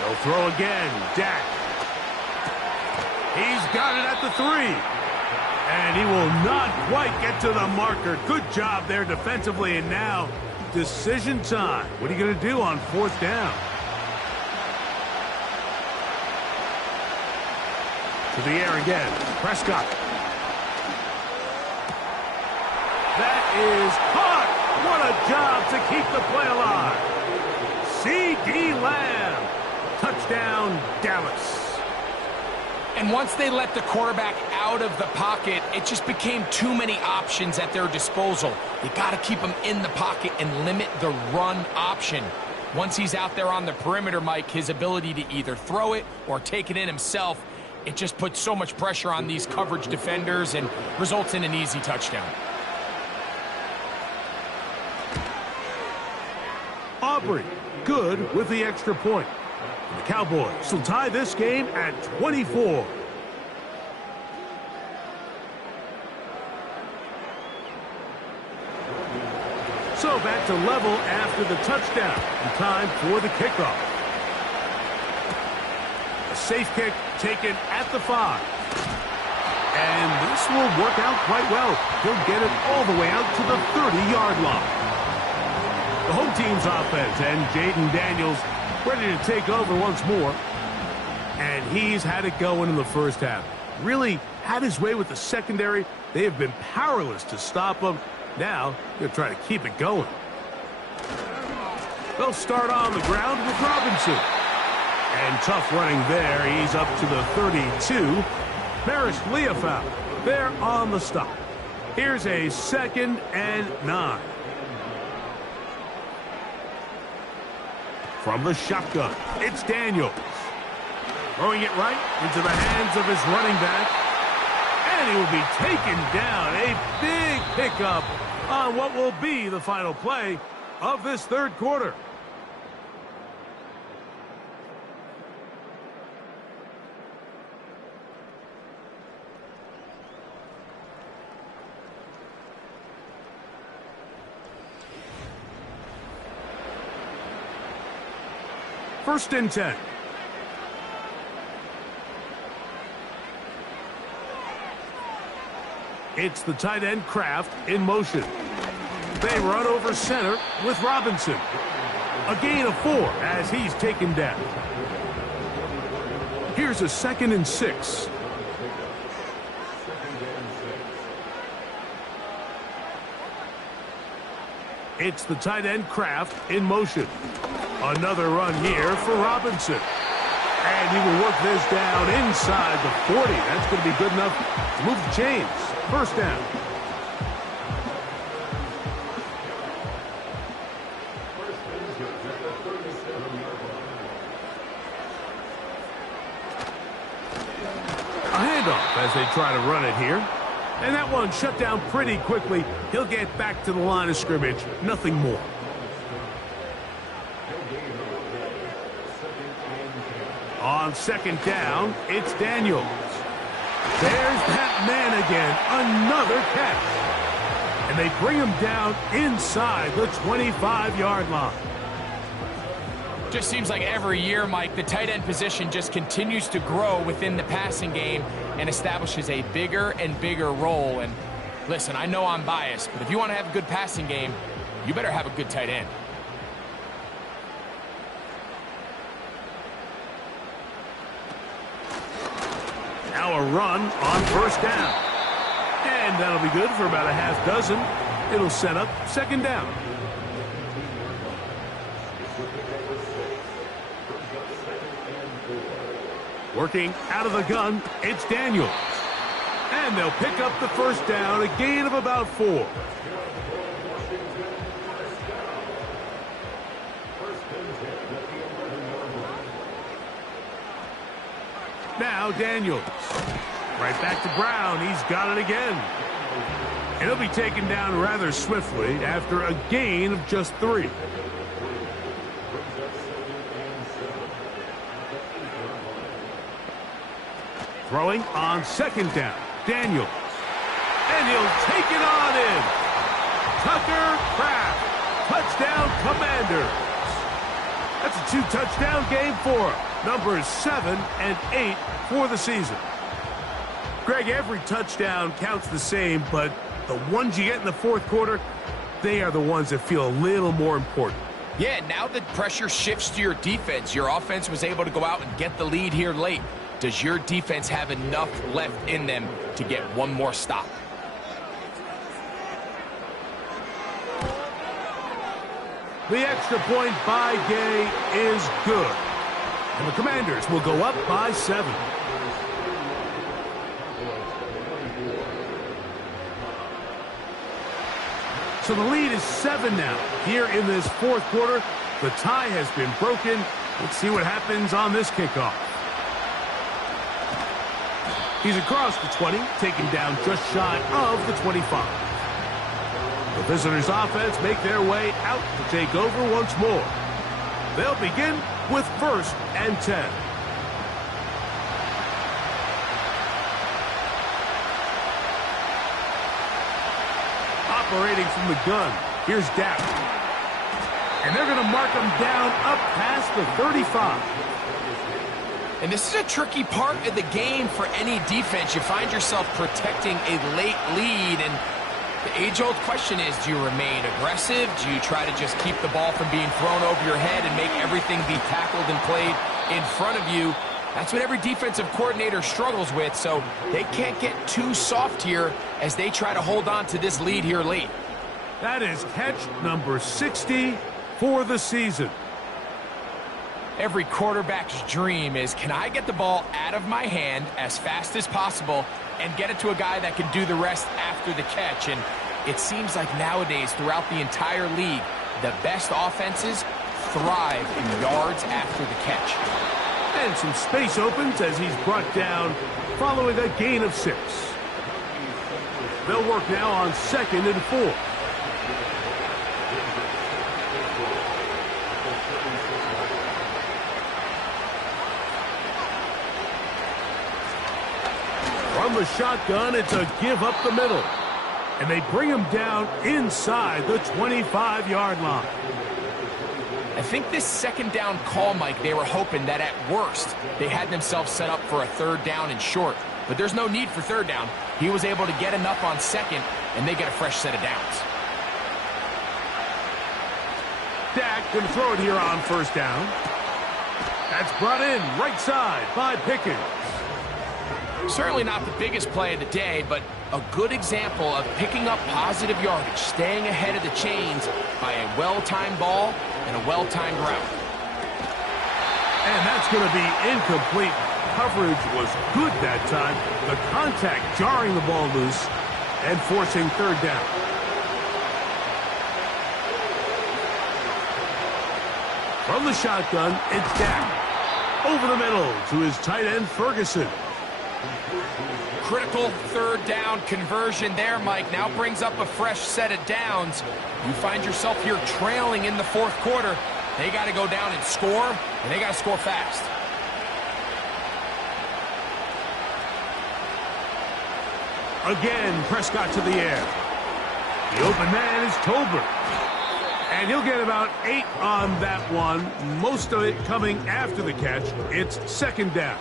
They'll throw again. Dak. He's got it at the 3. And he will not quite get to the marker. Good job there defensively. And now, decision time. What are you going to do on 4th down? To the air again. Prescott. That is caught. What a job to keep the play alive. C.D. Lamb. Touchdown, Dallas. And once they let the quarterback out of the pocket, it just became too many options at their disposal. You got to keep him in the pocket and limit the run option. Once he's out there on the perimeter, Mike, his ability to either throw it or take it in himself, it just puts so much pressure on these coverage defenders and results in an easy touchdown. Aubrey, good with the extra point. The Cowboys will tie this game at 24. So back to level after the touchdown. And time for the kickoff. A safe kick taken at the 5. And this will work out quite well. He'll get it all the way out to the 30-yard line. The home team's offense and Jaden Daniels ready to take over once more. And he's had it going in the first half. Really had his way with the secondary. They have been powerless to stop him. Now they'll try to keep it going. They'll start on the ground with Robinson. And tough running there. He's up to the 32. Maris Leofau, they're on the stop. Here's a 2nd and 9. From the shotgun, it's Daniels. Throwing it right into the hands of his running back. And he will be taken down. A big pickup on what will be the final play of this 3rd quarter. First and 10. It's the tight end Kraft in motion. They run over center with Robinson. A gain of 4 as he's taken down. Here's a 2nd and 6. It's the tight end Kraft in motion. Another run here for Robinson. And he will work this down inside the 40. That's going to be good enough to move the chains. First down. A handoff as they try to run it here. And that one shut down pretty quickly. He'll get back to the line of scrimmage. Nothing more. On second down, it's Daniels. There's that man again. Another catch. And they bring him down inside the 25-yard line. Just seems like every year, Mike, the tight end position just continues to grow within the passing game and establishes a bigger and bigger role. And listen, I know I'm biased, but if you want to have a good passing game, you better have a good tight end. Now a run on first down. And that'll be good for about a half dozen. It'll set up second down. Working out of the gun, it's Daniels. And they'll pick up the first down, a gain of about 4. Now Daniels. Right back to Brown. He's got it again. And he'll be taken down rather swiftly after a gain of just 3. Throwing on second down. Daniels. And he'll take it on in. Tucker Kraft. Touchdown Commanders. That's a 2-touchdown game for him. Numbers 7 and 8 for the season. Greg, every touchdown counts the same, but the ones you get in the fourth quarter, they are the ones that feel a little more important. Yeah, now the pressure shifts to your defense. Your offense was able to go out and get the lead here late. Does your defense have enough left in them to get one more stop? The extra point by Gay is good. And the Commanders will go up by 7. So the lead is 7 now. Here in this fourth quarter, the tie has been broken. Let's see what happens on this kickoff. He's across the 20, taken down just shy of the 25. The visitors' offense make their way out to take over once more. They'll begin with 1st and 10. Operating from the gun, here's Dak. And they're going to mark him down up past the 35. And this is a tricky part of the game for any defense. You find yourself protecting a late lead, and the age-old question is, do you remain aggressive? Do you try to just keep the ball from being thrown over your head and make everything be tackled and played in front of you? That's what every defensive coordinator struggles with, so they can't get too soft here as they try to hold on to this lead here late. That is catch number 60 for the season. Every quarterback's dream is, can I get the ball out of my hand as fast as possible and get it to a guy that can do the rest after the catch? And it seems like nowadays, throughout the entire league, the best offenses thrive in yards after the catch. And some space opens as he's brought down following a gain of 6. They'll work now on 2nd and 4. From the shotgun, it's a give up the middle. And they bring him down inside the 25-yard line. I think this second down call, Mike, they were hoping that at worst they had themselves set up for a 3rd down and short. But there's no need for 3rd down. He was able to get enough on 2nd, and they get a fresh set of downs. Dak can throw it here on 1st down. That's brought in right side by Pickens. Certainly not the biggest play of the day, but a good example of picking up positive yardage, staying ahead of the chains by a well-timed ball and a well-timed route. And that's going to be incomplete. Coverage was good that time. The contact jarring the ball loose and forcing third down. From the shotgun, it's Dak. Over the middle to his tight end, Ferguson. Critical third down conversion there, Mike. Now brings up a fresh set of downs. You find yourself here trailing in the fourth quarter. They got to go down and score, and they got to score fast. Again, Prescott to the air. The open man is Tolbert. And he'll get about 8 on that one. Most of it coming after the catch. It's second down.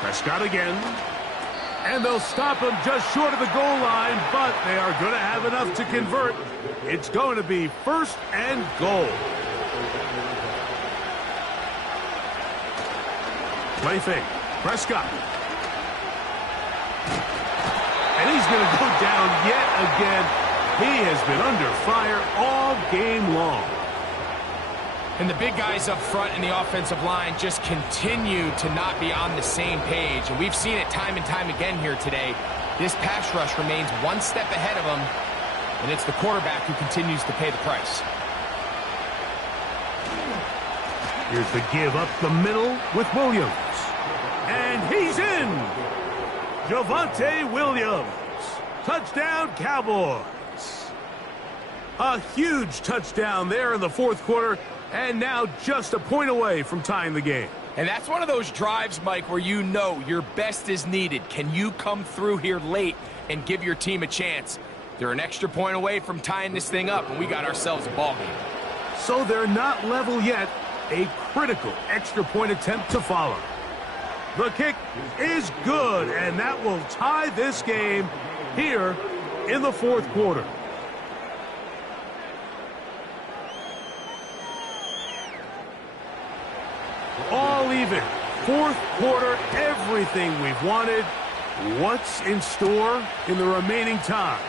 Prescott again. And they'll stop him just short of the goal line, but they are going to have enough to convert. It's going to be first and goal. Play fake. Prescott. And he's going to go down yet again. He has been under fire all game long. And the big guys up front in the offensive line just continue to not be on the same page. And we've seen it time and time again here today. This pass rush remains one step ahead of them, and it's the quarterback who continues to pay the price. Here's the give up the middle with Williams. And he's in! Javonte Williams. Touchdown, Cowboys. A huge touchdown there in the fourth quarter, and now just a point away from tying the game. And that's one of those drives, Mike, where you know your best is needed. Can you come through here late and give your team a chance? They're an extra point away from tying this thing up, and we got ourselves a ball game. So they're not level yet. A critical extra point attempt to follow. The kick is good, and that will tie this game here in the fourth quarter. All even. Fourth quarter, everything we've wanted. What's in store in the remaining time?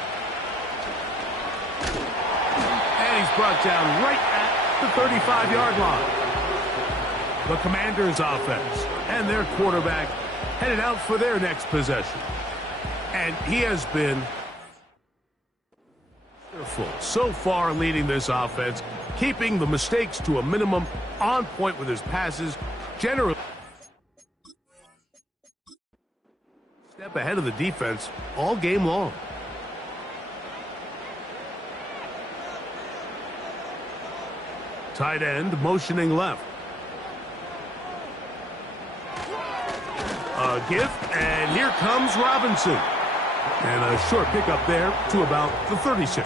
And he's brought down right at the 35-yard line. The Commanders' offense and their quarterback headed out for their next possession. And he has been wonderful so far leading this offense, keeping the mistakes to a minimum, on point with his passes, generally step ahead of the defense all game long. Tight end motioning left. A give, and here comes Robinson. And a short pickup there to about the 36.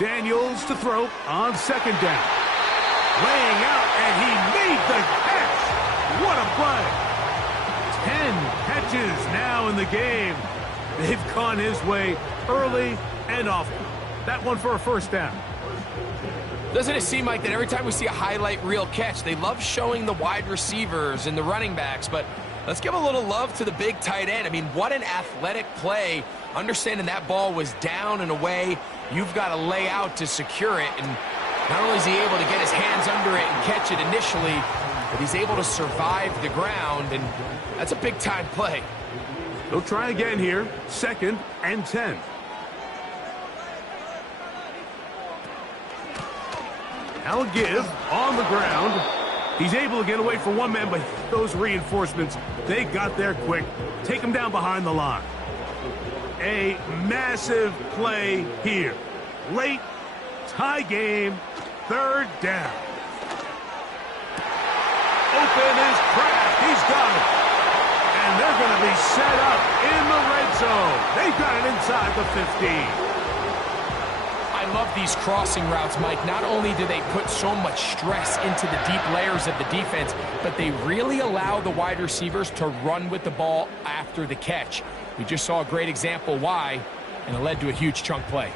Daniels to throw on second down. Laying out, and he made the catch. What a play. 10 catches now in the game. They've gone his way early and often. That one for a first down. Doesn't it seem like that every time we see a highlight reel catch, they love showing the wide receivers and the running backs, but let's give a little love to the big tight end. I mean, what an athletic play. Understanding that ball was down and away, you've got to lay out to secure it, and not only is he able to get his hands under it and catch it initially, but he's able to survive the ground, and that's a big-time play. They'll try again here, 2nd and 10. Now give on the ground. He's able to get away from one man, but those reinforcements, they got there quick. Take him down behind the line. A massive play here. Late, tie game, 3rd down. Open is Kraft. He's got it. And they're going to be set up in the red zone. They've got it inside the 15. I love these crossing routes, Mike. Not only do they put so much stress into the deep layers of the defense, but they really allow the wide receivers to run with the ball after the catch. We just saw a great example why, and it led to a huge chunk play.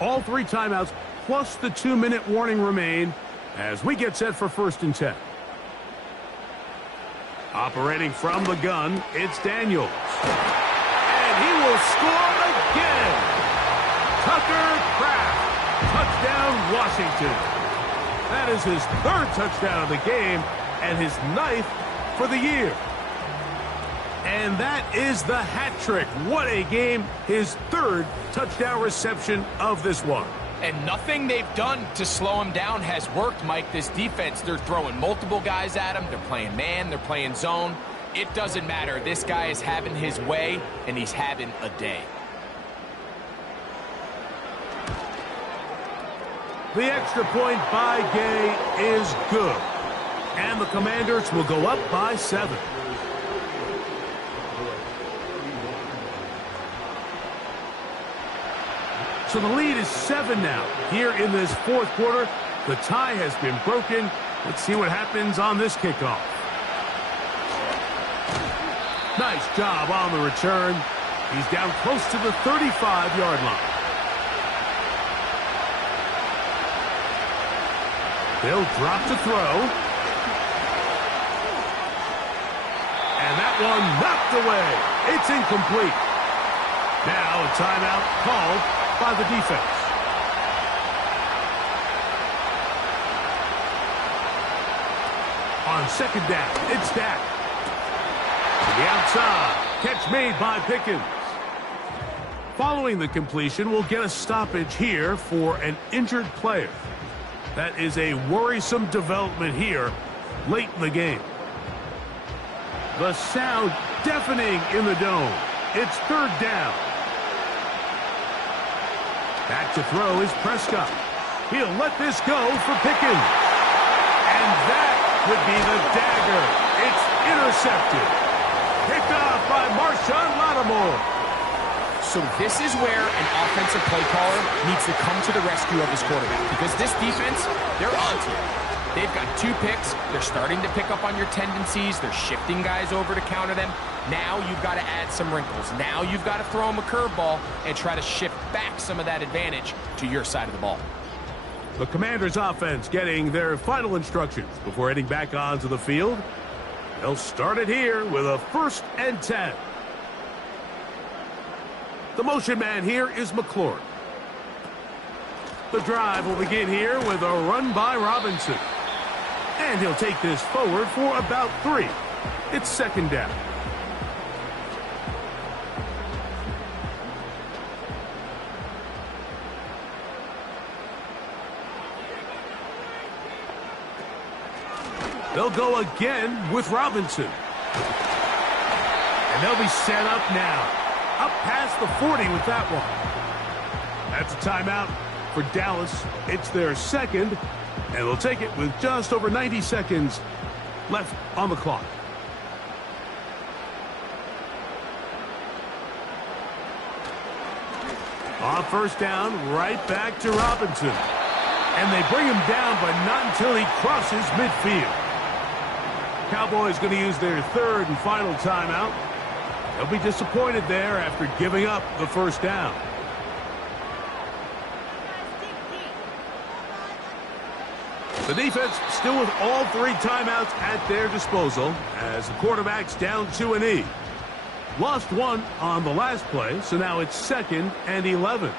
All 3 timeouts plus the 2-minute warning remain as we get set for 1st and 10. Operating from the gun, it's Daniels. And he will score again. Tucker Kraft. Touchdown, Washington. That is his 3rd touchdown of the game and his 9th for the year. And that is the hat trick. What a game. His 3rd touchdown reception of this one. And nothing they've done to slow him down has worked, Mike. This defense, they're throwing multiple guys at him. They're playing man. They're playing zone. It doesn't matter. This guy is having his way, and he's having a day. The extra point by Gay is good. And the Commanders will go up by 7. So the lead is 7 now. Here in this 4th quarter, the tie has been broken. Let's see what happens on this kickoff. Nice job on the return. He's down close to the 35-yard line. They'll drop to throw. And that one knocked away. It's incomplete. Now a timeout called by the defense. On 2nd down, it's Dak. To the outside. Catch made by Pickens. Following the completion, we'll get a stoppage here for an injured player. That is a worrisome development here late in the game. The sound deafening in the dome. It's 3rd down. Back to throw is Prescott. He'll let this go for Pickens. And that would be the dagger. It's intercepted. Picked off by Marshawn Lattimore. So this is where an offensive play caller needs to come to the rescue of his quarterback. Because this defense, they're onto it. They've got 2 picks. They're starting to pick up on your tendencies. They're shifting guys over to counter them. Now you've got to add some wrinkles. Now you've got to throw them a curveball and try to shift back some of that advantage to your side of the ball. The Commanders' offense getting their final instructions before heading back onto the field. They'll start it here with a 1st and 10. The motion man here is McLaurin. The drive will begin here with a run by Robinson. And he'll take this forward for about 3. It's 2nd down. They'll go again with Robinson. And they'll be set up now. Up past the 40 with that one. That's a timeout for Dallas. It's their 2nd, and they'll take it with just over 90 seconds left on the clock. On 1st down, right back to Robinson. And they bring him down, but not until he crosses midfield. Cowboys going to use their 3rd and final timeout. They'll be disappointed there after giving up the 1st down. The defense still with all 3 timeouts at their disposal as the quarterback's down to a knee. Lost 1 on the last play, so now it's 2nd and 11.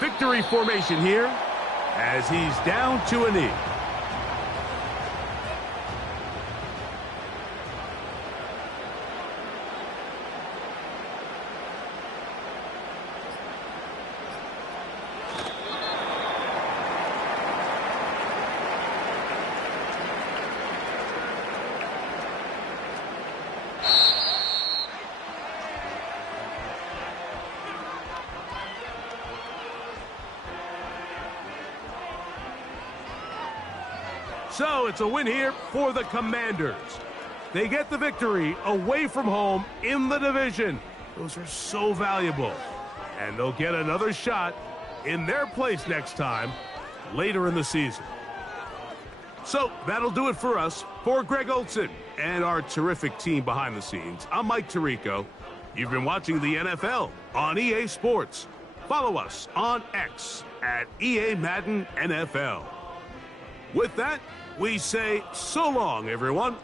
Victory formation here as he's down to a knee. So it's a win here for the Commanders. They get the victory away from home in the division. Those are so valuable. And they'll get another shot in their place next time later in the season. So that'll do it for us. For Greg Olson and our terrific team behind the scenes, I'm Mike Tirico. You've been watching the NFL on EA Sports. Follow us on X at EA Madden NFL. With that, we say so long, everyone.